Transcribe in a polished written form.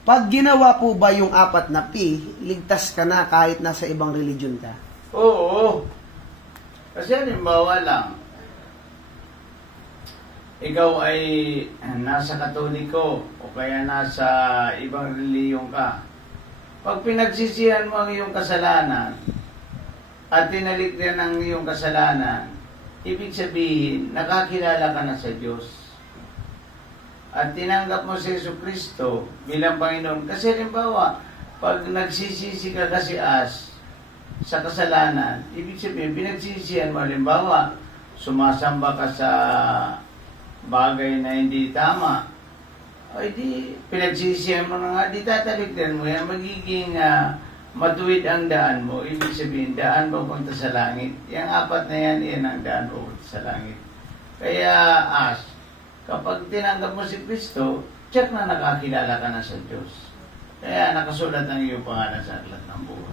Pag ginawa po ba yung 4 na P, ligtas ka na kahit nasa ibang religion ka? Oo. Kasi halimbawa lang, ikaw ay nasa Katoliko o kaya nasa ibang reliyon ka. Pag pinagsisihan mo ang iyong kasalanan at tinalikdan ang iyong kasalanan, ibig sabihin, nakakilala ka na sa Diyos. At tinanggap mo si Jesucristo bilang Panginoon. Kasi halimbawa, pag nagsisisi ka kasi sa kasalanan, ibig sabihin, pinagsisihan mo, halimbawa, sumasamba ka sa bagay na hindi tama, ay di, pinagsisihan mo na nga, di tatalikdan mo yan, magiging matuwid ang daan mo. Ibig sabihin, daan papunta sa langit. Yung 4 na yan ang daan papunta sa langit. Kaya, kapag tinanggap mo si Kristo, check na nakakilala ka na sa Diyos. Kaya nakasulat ang iyong pangalan sa aklat ng buhay.